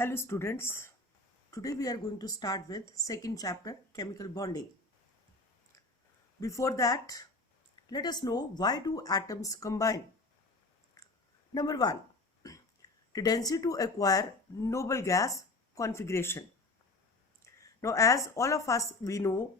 Hello students, today we are going to start with second chapter chemical bonding. Before that, let us know why do atoms combine. Number 1, tendency to acquire noble gas configuration. Now as all of us we know,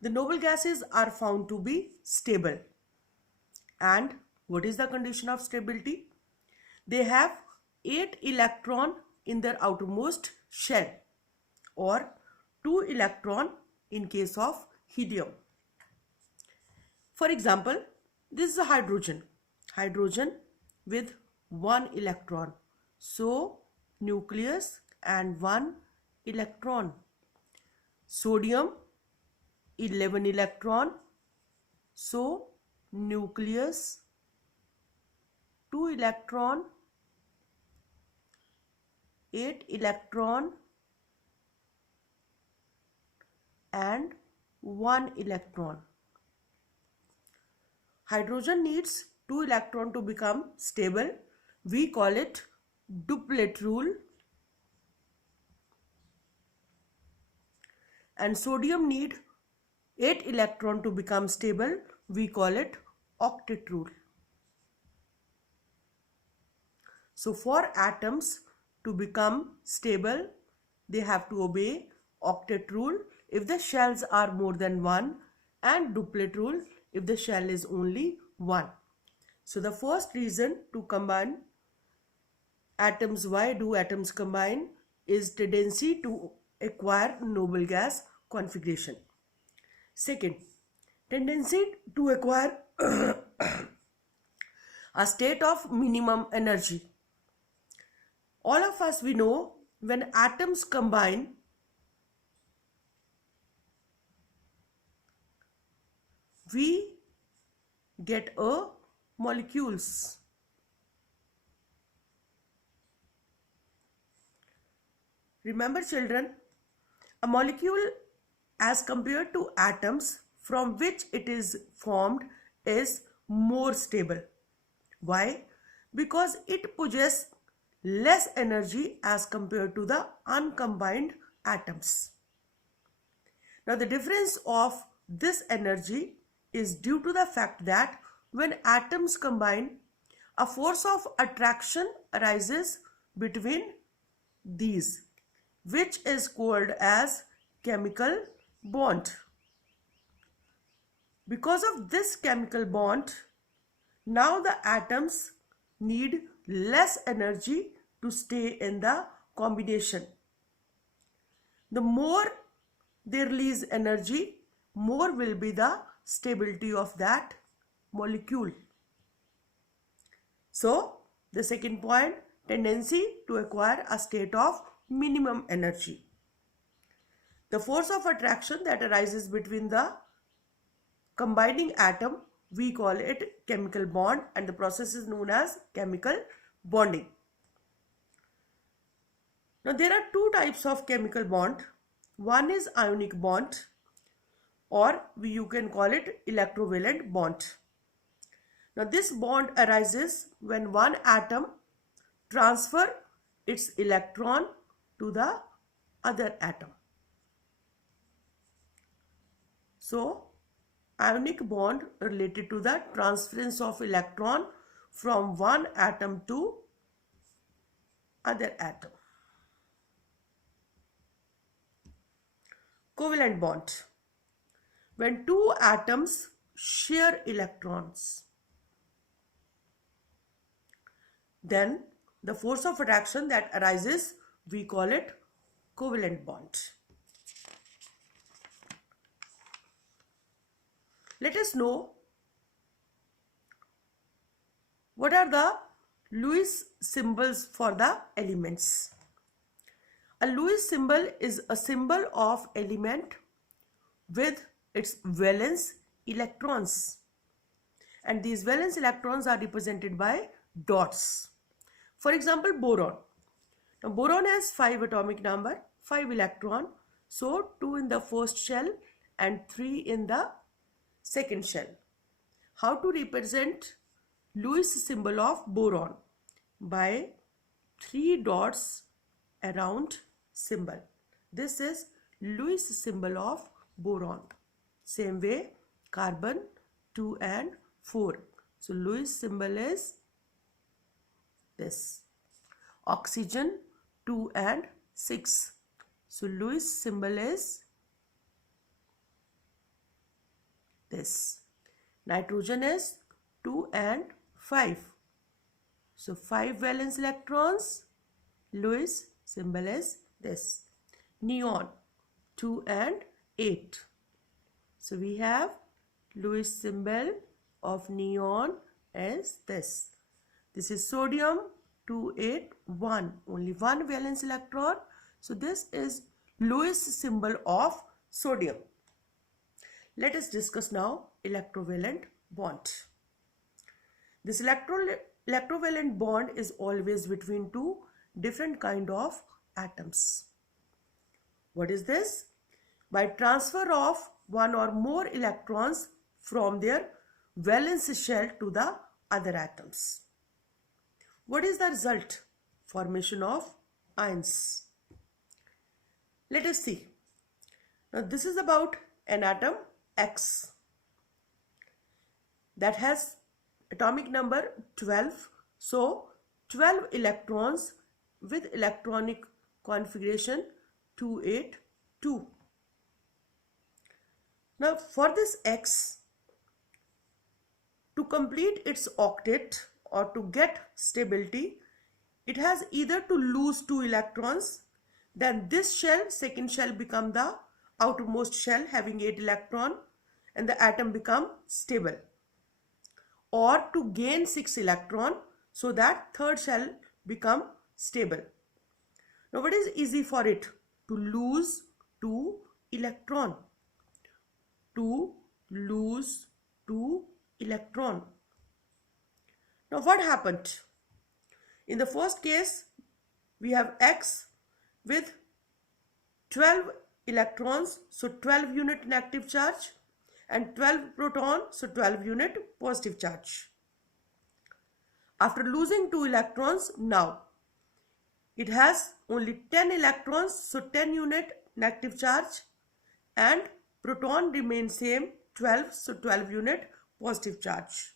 the noble gases are found to be stable. And what is the condition of stability? They have 8 electrons in their outermost shell or 2 electrons in case of helium. For example, this is a hydrogen with 1 electron. So nucleus and 1 electron. Sodium 11 electron. So nucleus 2 electron, 8 electron and 1 electron. Hydrogen needs 2 electrons to become stable. We call it duplet rule. And sodium need 8 electrons to become stable. We call it octet rule. So for atoms to become stable, they have to obey octet rule if the shells are more than 1 and duplet rule if the shell is only 1. So the first reason to combine atoms, why do atoms combine, is tendency to acquire noble gas configuration. Second, tendency to acquire a state of minimum energy. All of us we know when atoms combine, we get a molecules. Remember children, a molecule as compared to atoms from which it is formed is more stable. Why? Because it possesses less energy as compared to the uncombined atoms. Now the difference of this energy is due to the fact that when atoms combine, a force of attraction arises between these, which is called as chemical bond. Because of this chemical bond, now the atoms need less energy to stay in the combination. The more they release energy, more will be the stability of that molecule. So the second point, tendency to acquire a state of minimum energy. The force of attraction that arises between the combining atom, we call it chemical bond, and the process is known as chemical bonding. Now there are two types of chemical bond. One is ionic bond, or you can call it electrovalent bond. Now this bond arises when one atom transfer its electron to the other atom. So ionic bond related to the transference of electron from one atom to other atom. Covalent bond, when two atoms share electrons, then the force of attraction that arises, we call it covalent bond. Let us know what are the Lewis symbols for the elements. A Lewis symbol is a symbol of element with its valence electrons, and these valence electrons are represented by dots. For example, boron. Now boron has 5 atomic number, 5 electron, so 2 in the first shell and 3 in the second shell. How to represent Lewis symbol of boron? By 3 dots around symbol. This is Lewis symbol of boron. Same way, carbon 2 and 4. So Lewis symbol is this. Oxygen 2 and 6. So Lewis symbol is this. Nitrogen is 2 and 5. So 5 valence electrons. Lewis symbol is this. Neon 2 and 8. So we have Lewis symbol of neon as this. This is sodium 281. Only one valence electron. So this is Lewis symbol of sodium. Let us discuss now electrovalent bond. This electrovalent bond is always between two different kind of atoms. What is this? By transfer of one or more electrons from their valence shell to the other atoms. What is the result? Formation of ions. Let us see. Now this is about an atom X that has atomic number 12. So 12 electrons with electronic configuration 282. Now for this X, to complete its octet or to get stability, it has either to lose 2 electrons, then this shell, second shell, become the outermost shell having 8 electrons and the atom become stable, or to gain 6 electrons so that third shell become stable. Now what is easy for it? To lose 2 electrons. To lose 2 electrons. Now what happened? In the first case, we have X with 12 electrons, so 12 unit negative charge, and 12 proton, so 12 unit positive charge. After losing 2 electrons, now it has only 10 electrons, so 10 unit negative charge, and proton remains same 12, so 12 unit positive charge.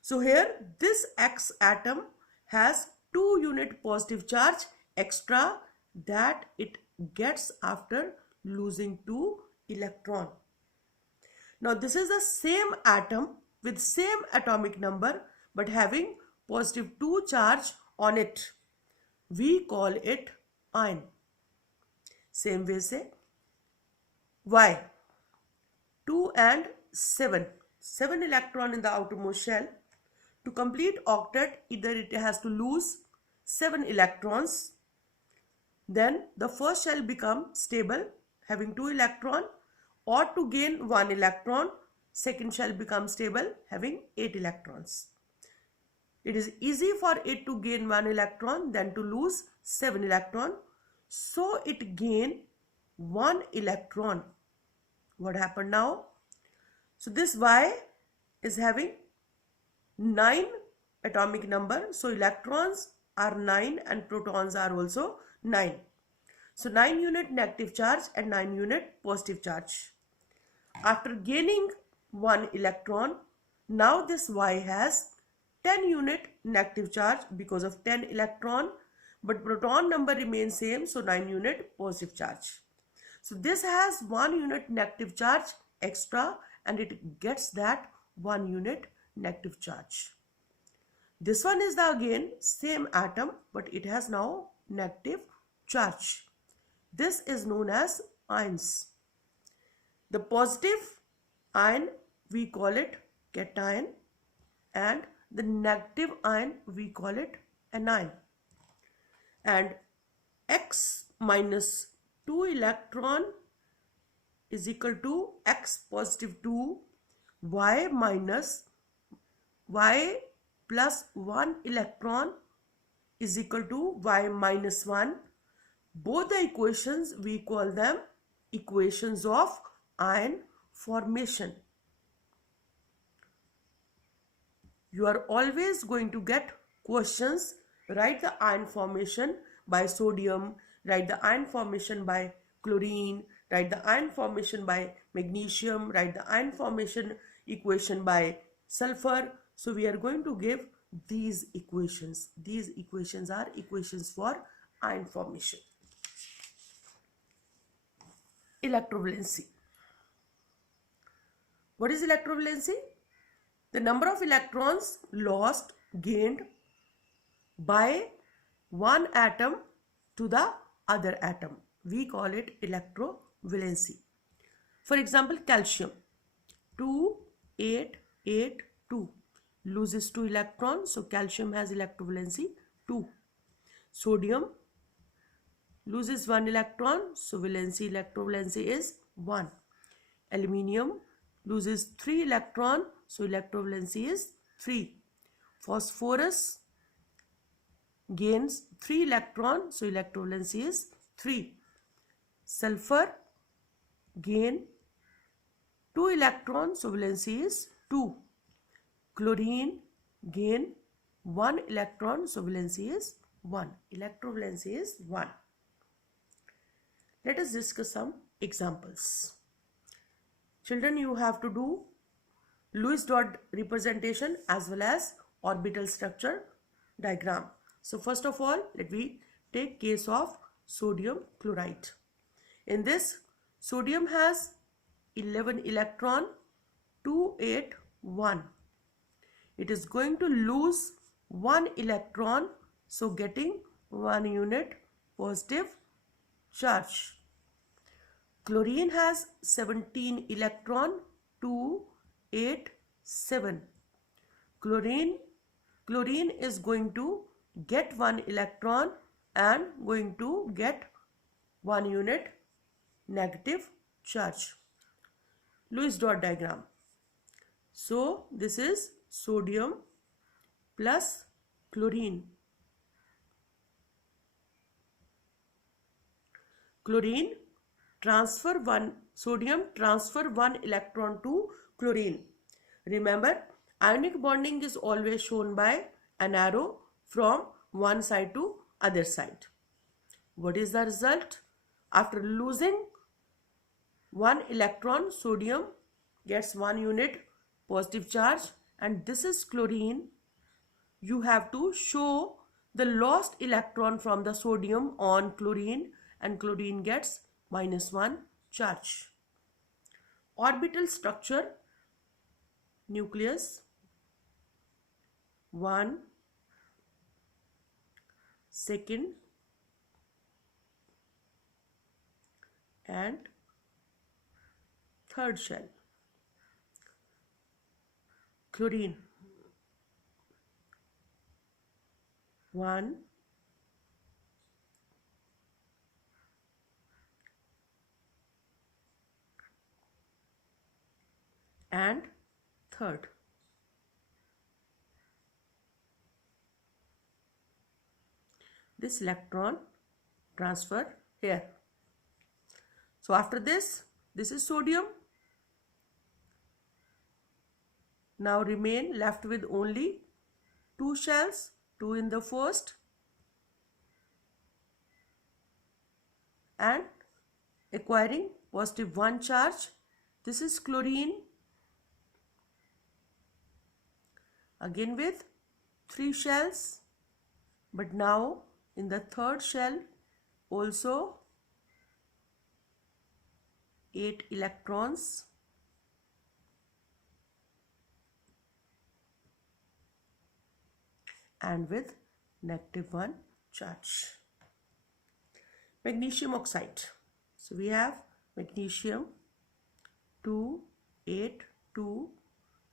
So here this X atom has 2 unit positive charge extra that it gets after losing 2 electron. Now this is the same atom with same atomic number but having positive 2 charge on it. We call it ion. Same way say Y. 2 and 7. 7 electron in the outermost shell. To complete octet, either it has to lose 7 electrons. Then the first shell become stable having 2 electron, or to gain 1 electron, second shell becomes stable having 8 electrons. It is easy for it to gain 1 electron than to lose 7 electron. So it gain 1 electron. What happened now? So this Y is having 9 atomic number. So electrons are 9 and protons are also 9. So 9 unit negative charge and 9 unit positive charge. After gaining 1 electron, now this Y has 10 unit negative charge because of 10 electron, but proton number remains same, so 9 unit positive charge. So this has 1 unit negative charge extra and it gets that 1 unit negative charge. This one is the again same atom but it has now negative charge. This is known as ions. The positive ion we call it cation and the negative ion we call it anion. And X minus 2 electron is equal to X positive 2, Y minus Y plus 1 electron is equal to Y minus 1. Both the equations we call them equations of ion formation. You are always going to get questions Write the ion formation by sodium, write the ion formation by chlorine, write the ion formation by magnesium, write the ion formation equation by sulfur. So we are going to give these equations. These equations are equations for ion formation. Electrovalency. What is electrovalency? The number of electrons lost, gained by one atom to the other atom. We call it electrovalency. For example, calcium 2882 loses 2 electrons, so calcium has electrovalency 2. Sodium loses 1 electron, so electrovalency is 1. Aluminium loses 3 electron, so electrovalency is 3. Phosphorus gains 3 electron, so electrovalency is 3. Sulfur gain 2 electrons, so valency is 2. Chlorine gain 1 electron, so valency is 1. Electrovalency is 1. Let us discuss some examples. Children, you have to do Lewis dot representation as well as orbital structure diagram. So first of all, let me take case of sodium chloride. In this, sodium has 11 electron, 281. It is going to lose 1 electron, so getting 1 unit positive charge. Chlorine has 17 electron, 287. Chlorine is going to get 1 electron and going to get 1 unit negative charge. Lewis dot diagram. So this is sodium plus chlorine. Chlorine transfer 1, sodium transfer 1 electron to chlorine. Remember, ionic bonding is always shown by an arrow from one side to other side. What is the result? After losing 1 electron, sodium gets 1 unit positive charge, and this is chlorine. You have to show the lost electron from the sodium on chlorine, and chlorine gets -1 charge. Orbital structure: nucleus 1, second, and third shell. Chlorine 1, and third. This electron transfer here. So after this is sodium. Now remain left with only 2 shells, 2 in the first and acquiring positive 1 charge. This is chlorine, again with 3 shells, but now in the third shell also 8 electrons, and with -1 charge. Magnesium oxide. So we have magnesium 282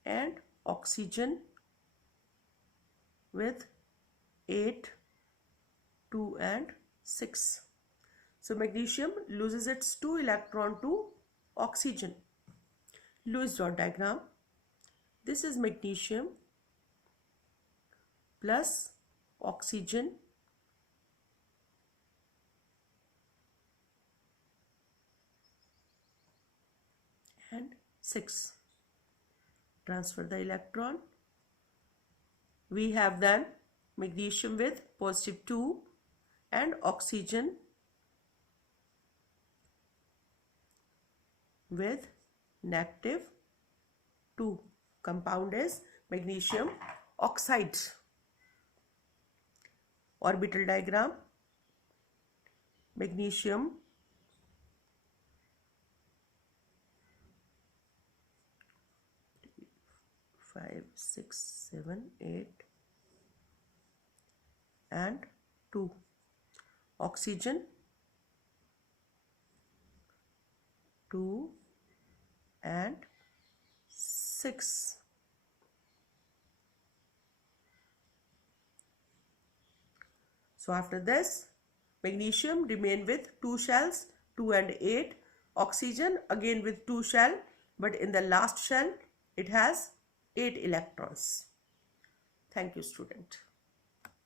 and oxygen with 8, 2 and 6. So magnesium loses its 2 electron to oxygen. Lewis dot diagram. This is magnesium plus oxygen and 6. Transfer the electron. We have then magnesium with positive 2 and oxygen with negative 2. Compound is magnesium oxide. Orbital diagram. Magnesium five, 6, 7, 8 and 2. Oxygen 2 and 6. So after this, magnesium remain with 2 shells, 2 and 8. Oxygen again with 2 shell, but in the last shell it has 8 electrons. Thank you, student.